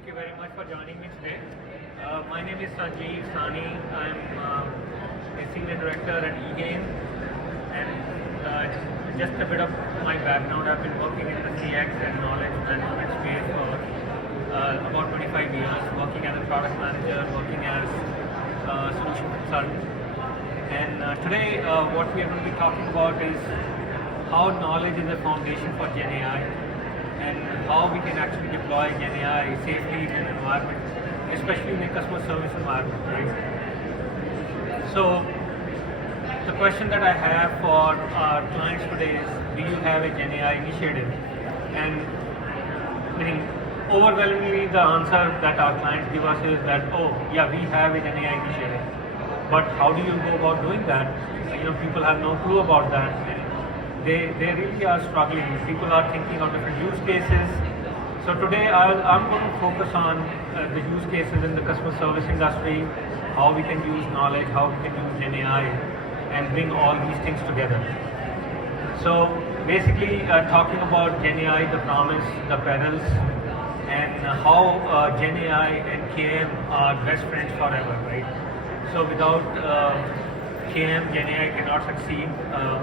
Thank you very much for joining me today. My name is Sanjeev Sani. I'm a senior director at eGain, and just a bit of my background. I've been working in the CX and knowledge management space for about 25 years, working as a product manager, working as a solution consultant. And today, what we are going to be talking about is how knowledge is a foundation for genai, and how we can actually deploy genai safely in an environment, especially in a customer service environment, right? So, the question that I have for our clients today is, do you have a genai initiative? And meaning, overwhelmingly the answer that our clients give us is that, oh, yeah, we have a genai initiative. But how do you go about doing that? People have no clue about that. They really are struggling. People are thinking of different use cases. So today I'm going to focus on the use cases in the customer service industry, how we can use knowledge, how we can use genai, and bring all these things together. So basically talking about genai, the promise, the perils, and how genai and KM are best friends forever, right? So without KM, genai cannot succeed.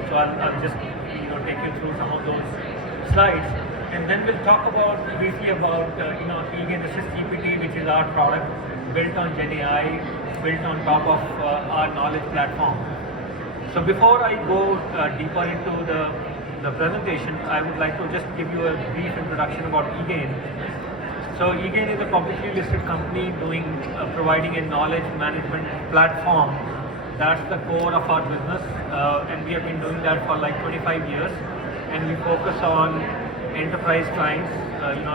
So I'll just take you through some of those slides, and then we'll talk briefly about eGain Assist GPT, which is our product built on genai, built on top of our knowledge platform. So before I go deeper into the presentation, I would like to just give you a brief introduction about eGain. So eGain is a publicly listed company providing a knowledge management platform. That's the core of our business, and we have been doing that for like 25 years. And we focus on enterprise clients,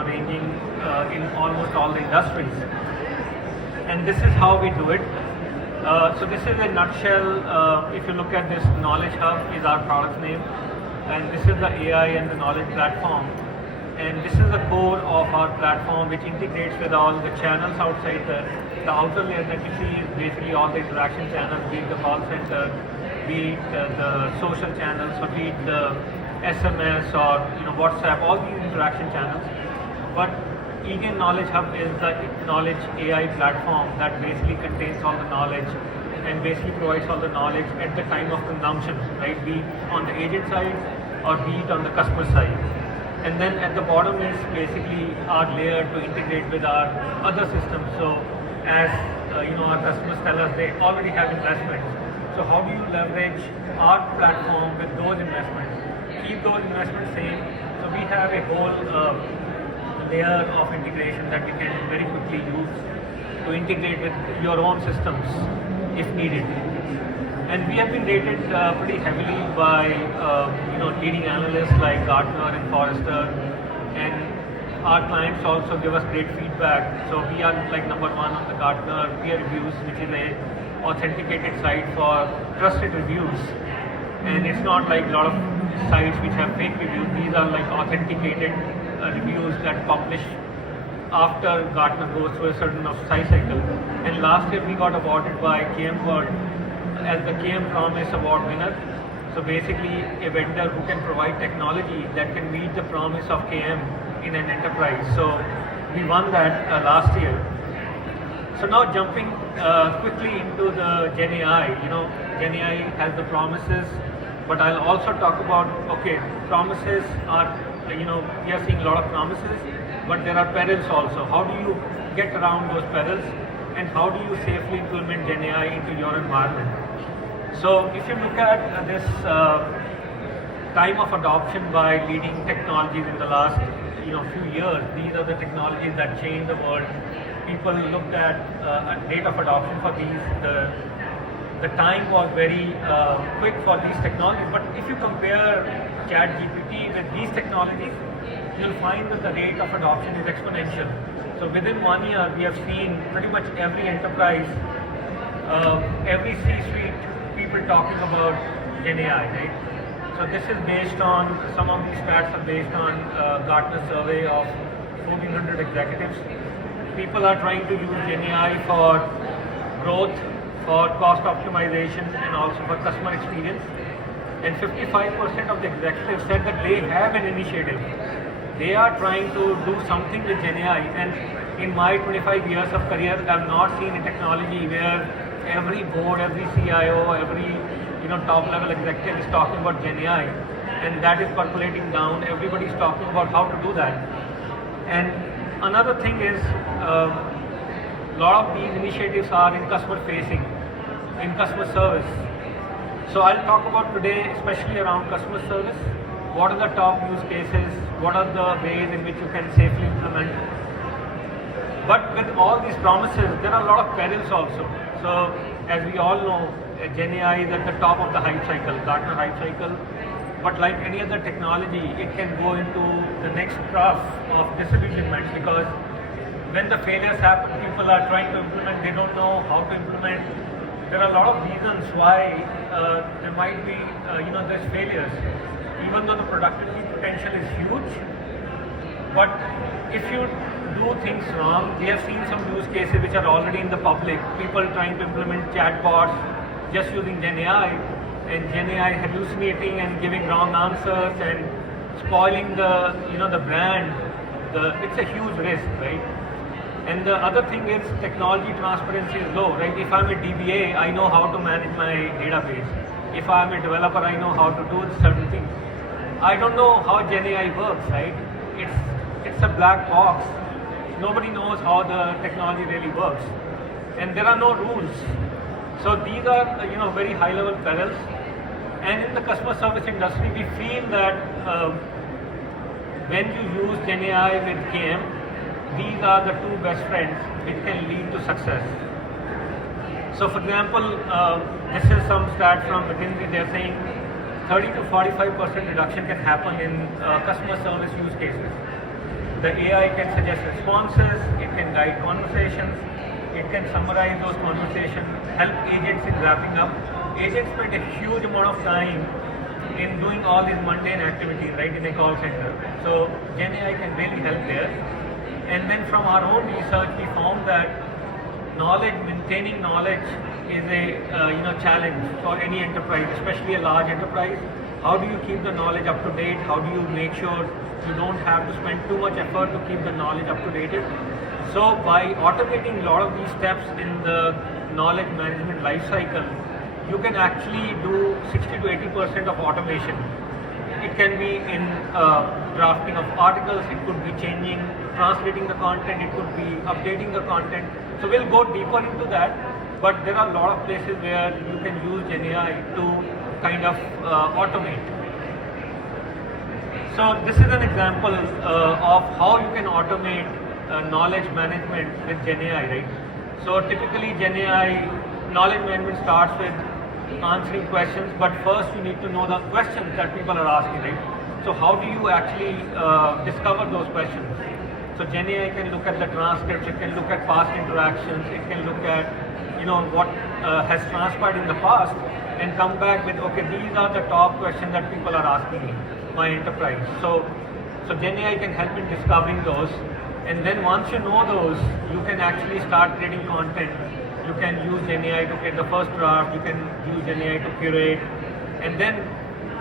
ranging in almost all the industries. And this is how we do it. So this is a nutshell. If you look at this, Knowledge Hub is our product name, and this is the AI and the knowledge platform. And this is the core of our platform, which integrates with all the channels outside the outer layer that you see is basically all the interaction channels, be it the call center, be it the social channels, or be it the SMS or WhatsApp, all these interaction channels. But eGain Knowledge Hub is the knowledge AI platform that basically contains all the knowledge and basically provides all the knowledge at the time of consumption, right? Be it on the agent side or be it on the customer side. And then at the bottom is basically our layer to integrate with our other systems. So as our customers tell us they already have investments. So how do you leverage our platform with those investments? Keep those investments same. So we have a whole layer of integration that we can very quickly use to integrate with your own systems if needed. And we have been rated pretty heavily by leading analysts like Gartner and Forrester, and our clients also give us great feedback. So we are like number one on the Gartner peer reviews, which is a authenticated site for trusted reviews. And it's not like a lot of sites which have fake reviews. These are like authenticated reviews that publish after Gartner goes through a certain size cycle. And last year we got awarded by KM World as the KM Promise Award winner. So basically a vendor who can provide technology that can meet the promise of KM in an enterprise. So we won that last year. So now jumping quickly into the genai, genai has the promises, but I'll also talk about, promises are, we are seeing a lot of promises, but there are perils also. How do you get around those perils, and how do you safely implement genai into your environment? So if you look at this time of adoption by leading technologies in the last few years, these are the technologies that change the world. People looked at rate of adoption for these. The time was very quick for these technologies, but if you compare ChatGPT with these technologies, you'll find that the rate of adoption is exponential. So within 1 year, we have seen pretty much every enterprise, every C-suite, people talking about genai, right? So this is based on, some of these stats are based on Gartner survey of 1,400 executives. People are trying to use genai for growth, for cost optimization, and also for customer experience. And 55% of the executives said that they have an initiative. they are trying to do something with genai. And in my 25 years of career, I've not seen a technology where every board, every CIO, every top level executive is talking about genai, and that is percolating down. Everybody's talking about how to do that. And another thing is, a lot of these initiatives are in customer facing, in customer service. So I'll talk about today, especially around customer service. What are the top use cases? What are the ways in which you can safely implement? But with all these promises, there are a lot of perils also. So as we all know, genai is at the top of the hype cycle, Gartner hype cycle. But like any other technology, it can go into the next trough of disillusionment, because when the failures happen, people are trying to implement, they don't know how to implement. There are a lot of reasons why there might be, there's failures. Even though the productivity potential is huge, but if you do things wrong, we have seen some use cases which are already in the public. People trying to implement chatbots just using genai, and genai hallucinating and giving wrong answers and spoiling the the brand. It's a huge risk, right? And the other thing is technology transparency is low, right? If I'm a DBA, I know how to manage my database. If I'm a developer, I know how to do certain things. I don't know how genai works, right? It's a black box. Nobody knows how the technology really works, and there are no rules. So these are very high level perils. And in the customer service industry, we feel that when you use genai with KM, these are the two best friends which can lead to success. So for example, this is some stat from McKinsey. They're saying 30 to 45% reduction can happen in customer service use cases. The AI can suggest responses, it can guide conversations, it can summarize those conversations, help agents in wrapping up. Agents spend a huge amount of time in doing all these mundane activities, right, in a call center. So genai can really help there. And then from our own research, we found that maintaining knowledge is a challenge for any enterprise, especially a large enterprise. How do you keep the knowledge up to date? How do you make sure you don't have to spend too much effort to keep the knowledge up to date? So by automating a lot of these steps in the knowledge management life cycle, you can actually do 60 to 80% of automation. It can be in drafting of articles, it could be translating the content, it could be updating the content. So we'll go deeper into that, but there are a lot of places where you can use genai to kind of automate. So this is an example of how you can automate knowledge management with genai, right? So typically knowledge management starts with answering questions, but first you need to know the questions that people are asking, right? So how do you actually discover those questions? So genai can look at the transcripts, it can look at past interactions, it can look at what has transpired in the past, and come back with, okay, these are the top questions that people are asking me, my enterprise. So genai can help in discovering those, and then once you know those, you can actually start creating content. You can use genai to create the first draft, you can use genai to curate, and then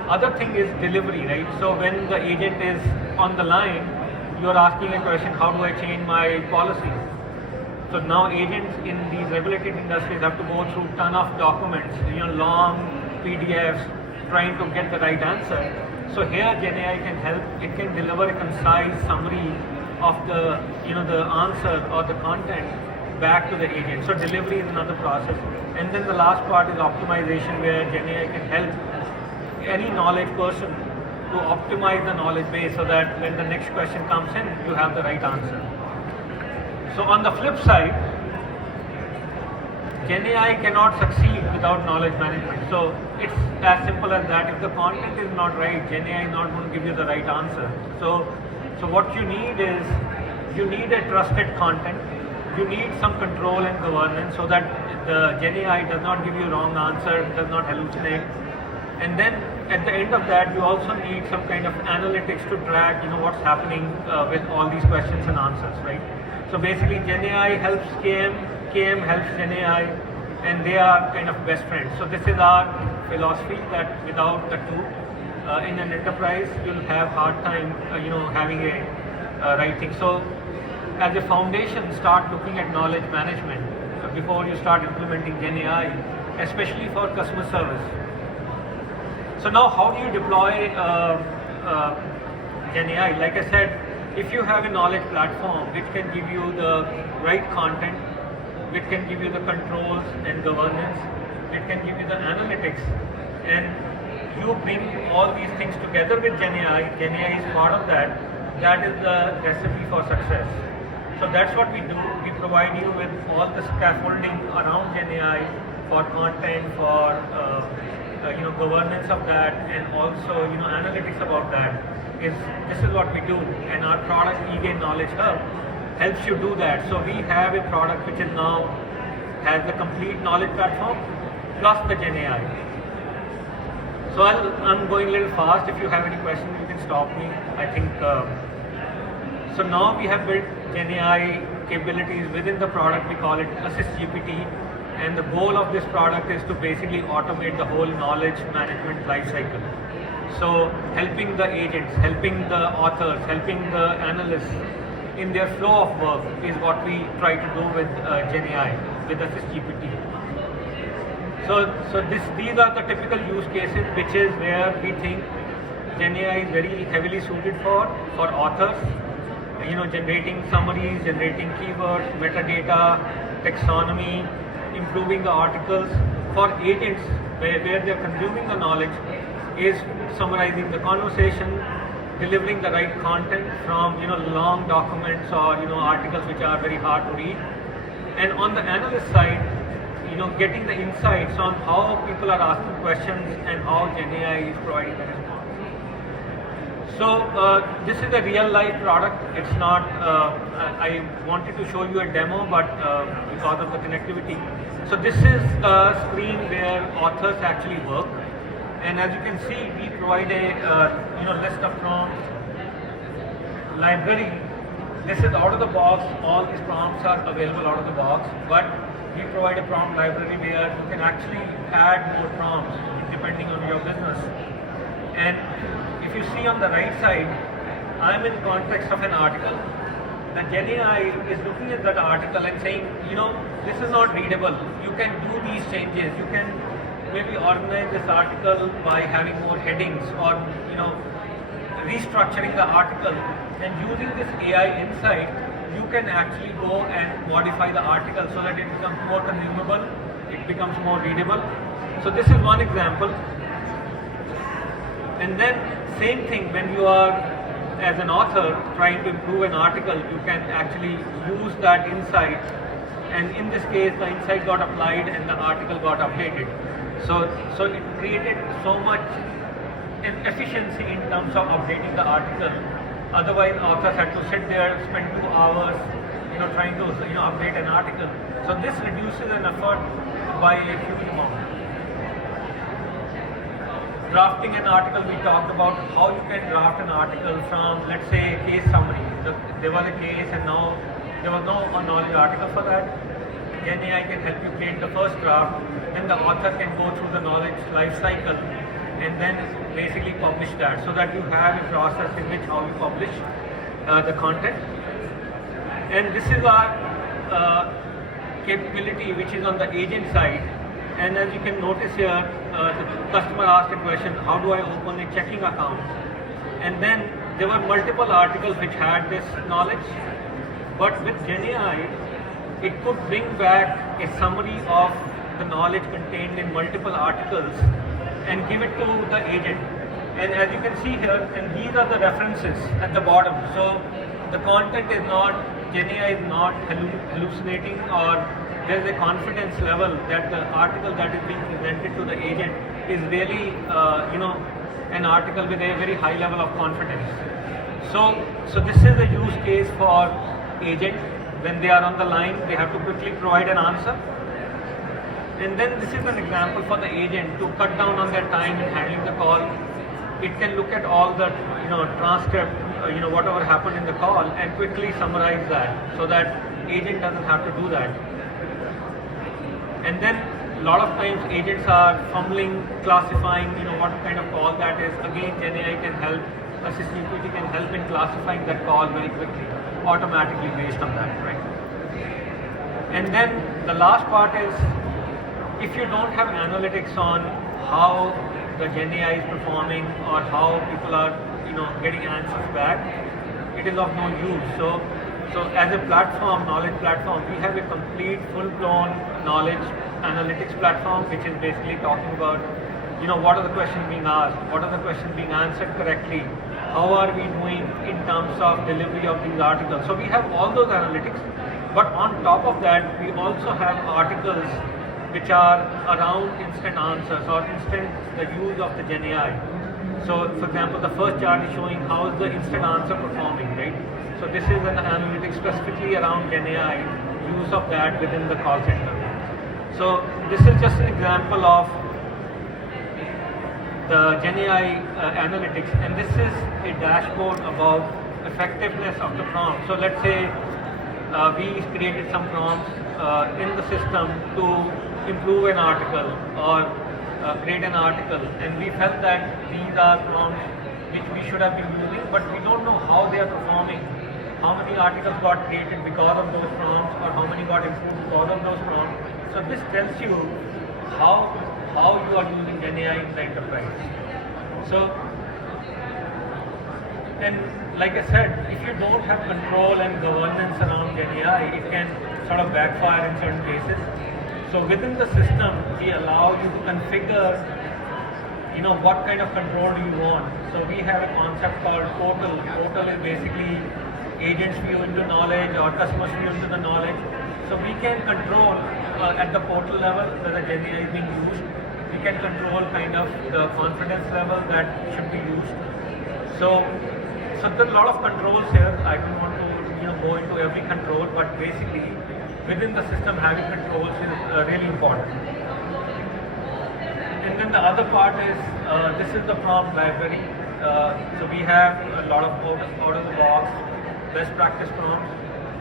other thing is delivery, right? So when the agent is on the line, you are asking a question, how do I change my policy? So now agents in these regulated industries have to go through a ton of documents, long PDFs, trying to get the right answer. So here genai can help, it can deliver a concise summary of the answer or the content back to the agent. So delivery is another process. And then the last part is optimization, where genai can help any knowledge person to optimize the knowledge base so that when the next question comes in, you have the right answer. So on the flip side, genai cannot succeed without knowledge management. So it's as simple as that. If the content is not right, genai is not going to give you the right answer. So what you need is, you need a trusted content. You need some control and governance so that the genai does not give you wrong answer, does not hallucinate. And then at the end of that, you also need some kind of analytics to track, what's happening with all these questions and answers, right? So basically, genai helps KM, KM helps genai, and they are kind of best friends. So this is our philosophy, that without the two, in an enterprise, you'll have hard time, having a right thing. So, as a foundation, start looking at knowledge management before you start implementing GenAI, especially for customer service. So now, how do you deploy GenAI? Like I said, if you have a knowledge platform which can give you the right content, which can give you the controls and governance, it can give you the analytics, and you bring all these things together with GenAI. GenAI is part of that. That is the recipe for success. So that's what we do. We provide you with all the scaffolding around GenAI for content, for governance of that, and also analytics about that. This is what we do, and our product eGain Knowledge Hub helps you do that. So we have a product which is now has the complete knowledge platform plus the GenAI. So I'm going a little fast. If you have any questions, you can stop me. I think so. Now we have built GenAI capabilities within the product. We call it Assist GPT, and the goal of this product is to basically automate the whole knowledge management lifecycle. So helping the agents, helping the authors, helping the analysts in their flow of work is what we try to do with GenAI, with Assist GPT. So these are the typical use cases, which is where we think GenAI is very heavily suited for authors. Generating summaries, generating keywords, metadata, taxonomy, improving the articles. For agents, where they're consuming the knowledge, is summarizing the conversation, delivering the right content from long documents or articles which are very hard to read. And on the analyst side, getting the insights on how people are asking questions and how GenAI is providing the response. So this is a real life product. It's not, I wanted to show you a demo, but because of the connectivity. So this is a screen where authors actually work. And as you can see, we provide a list of prompts, library. This is out of the box. All these prompts are available out of the box, but we provide a prompt library where you can actually add more prompts depending on your business. And if you see on the right side, I'm in context of an article. The GenAI is looking at that article and saying, this is not readable. You can do these changes. You can maybe organize this article by having more headings, or restructuring the article. And using this AI insight, you can actually go and modify the article so that it becomes more consumable, it becomes more readable. So this is one example. And then same thing, when you are as an author trying to improve an article, you can actually use that insight, and in this case the insight got applied and the article got updated. So it created so much efficiency in terms of updating the article. Otherwise authors had to sit there, spend 2 hours trying to update an article. So this reduces an effort by a huge amount. Drafting an article, we talked about how you can draft an article from, let's say, a case summary. There was a case and now there was no knowledge article for that. GenAI can help you create the first draft, then the author can go through the knowledge life cycle and then basically publish that, so that you have a process in which how you publish the content. And this is our capability which is on the agent side. And as you can notice here, the customer asked a question, how do I open a checking account? And then there were multiple articles which had this knowledge, but with GenAI, it could bring back a summary of the knowledge contained in multiple articles and give it to the agent. And as you can see here, and these are the references at the bottom. So the content is not, GenAI is not hallucinating, or there is a confidence level that the article that is being presented to the agent is really, an article with a very high level of confidence. So this is a use case for agent. When they are on the line, they have to quickly provide an answer. And then this is an example for the agent to cut down on their time in handling the call. It can look at all the transcript, whatever happened in the call, and quickly summarize that, so that agent doesn't have to do that. And then a lot of times agents are fumbling, classifying, what kind of call that is. Again, genai can help, AssistGPT can help in classifying that call very quickly, automatically based on that, right? And then the last part is, if you don't have analytics on how the genai is performing or how people are, getting answers back, it is of no use. So as a platform, knowledge platform, we have a complete full-blown knowledge analytics platform, which is basically talking about, what are the questions being asked, what are the questions being answered correctly, how are we doing in terms of delivery of these articles. So we have all those analytics, but on top of that, we also have articles which are around instant answers or the use of the genai. So for example, the first chart is showing how is the instant answer performing, right? So this is an analytics specifically around genai, use of that within the call center. So this is just an example of the genai analytics, and this is a dashboard about effectiveness of the prompt. So let's say we created some prompts in the system to improve an article or create an article, and we felt that these are prompts which we should have been using, but we don't know how they are performing, how many articles got created because of those prompts or how many got improved because of those prompts. So this tells you how you are using genai in the enterprise. So, and like I said, if you don't have control and governance around genai, it can sort of backfire in certain cases. So within the system, we allow you to configure, what kind of control do you want. So we have a concept called portal. Portal is basically agents view into knowledge or customers view into the knowledge. So we can control at the portal level whether genai is being used. We can control kind of the confidence level that should be used. So there are a lot of controls here. I don't want to go into every control, but basically within the system having controls is really important. And then the other part is this is the prompt library. So we have a lot of out of the box best practice prompts,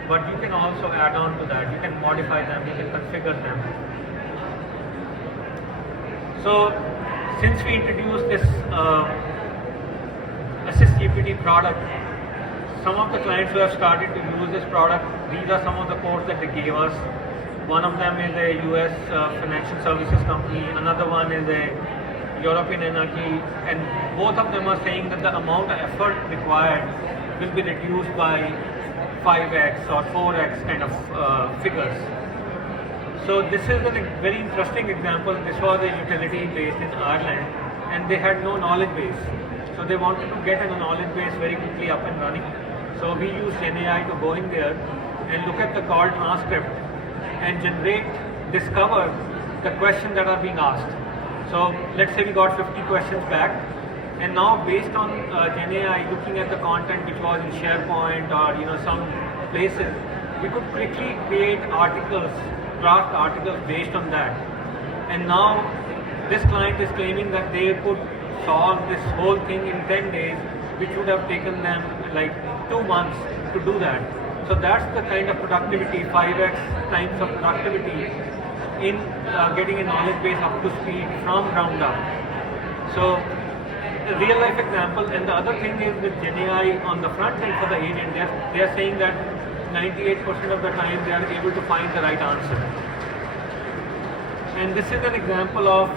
but you can also add on to that. You can modify them, you can configure them. So since we introduced this AssistGPT product, some of the clients who have started to use this product, these are some of the codes that they gave us. One of them is a US financial services company, another one is a European energy, and both of them are saying that the amount of effort required will be reduced by 5x or 4x kind of figures. So this is a very interesting example. This was a utility based in Ireland, and they had no knowledge base. So they wanted to get a knowledge base very quickly up and running. So we used genai to go in there and look at the call transcript and discover the questions that are being asked. So let's say we got 50 questions back, and now based on genai looking at the content which was in SharePoint or some places, we could quickly create articles, draft articles based on that. And now this client is claiming that they could solve this whole thing in 10 days, which would have taken them like 2 months to do that. So that's the kind of productivity, 5x times of productivity in getting a knowledge base up to speed from ground up. So a real life example. And the other thing is with genai on the front end for the agent, they are saying that 98% of the time they are able to find the right answer. And this is an example of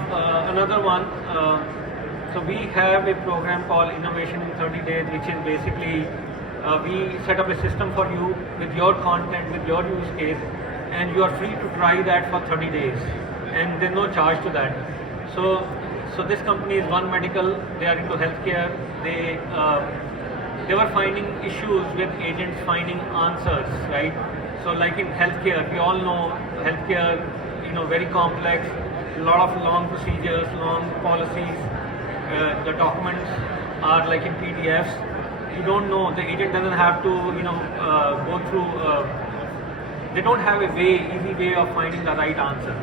another one. So we have a program called Innovation in 30 Days, which is basically we set up a system for you with your content, with your use case, and you are free to try that for 30 days, and there's no charge to that. So this company is One Medical. They are into healthcare. They were finding issues with agents finding answers, right? So like in healthcare, we all know healthcare, very complex, a lot of long procedures, long policies. The documents are like in PDFs. You don't know, the agent doesn't have to, go through, they don't have a easy way of finding the right answer.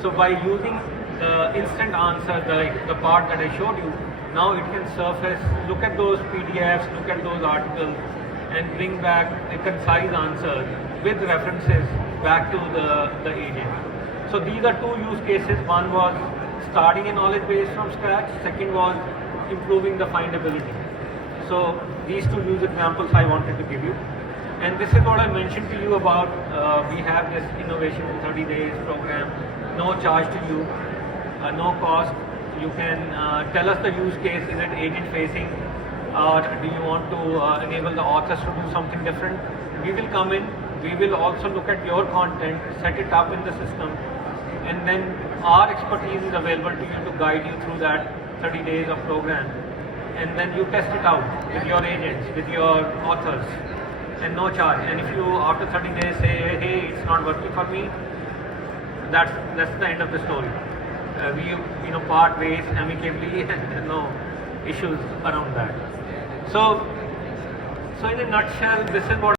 So by using the instant answer, the part that I showed you, now it can surface, look at those PDFs, look at those articles, and bring back a concise answer with references back to the agent. So these are two use cases. One was starting a knowledge base from scratch. Second was improving the findability. So these two use examples I wanted to give you. And this is what I mentioned to you about, we have this innovation in 30 days program, no charge to you, no cost. You can tell us the use case, is it agent facing, or do you want to enable the authors to do something different? We will come in, we will also look at your content, set it up in the system, and then our expertise is available to you to guide you through that 30 days of program. And then you test it out with your agents, with your authors, and no charge. And if you after 30 days say, hey, it's not working for me, that's the end of the story. We part ways amicably and no issues around that. So in a nutshell, this is what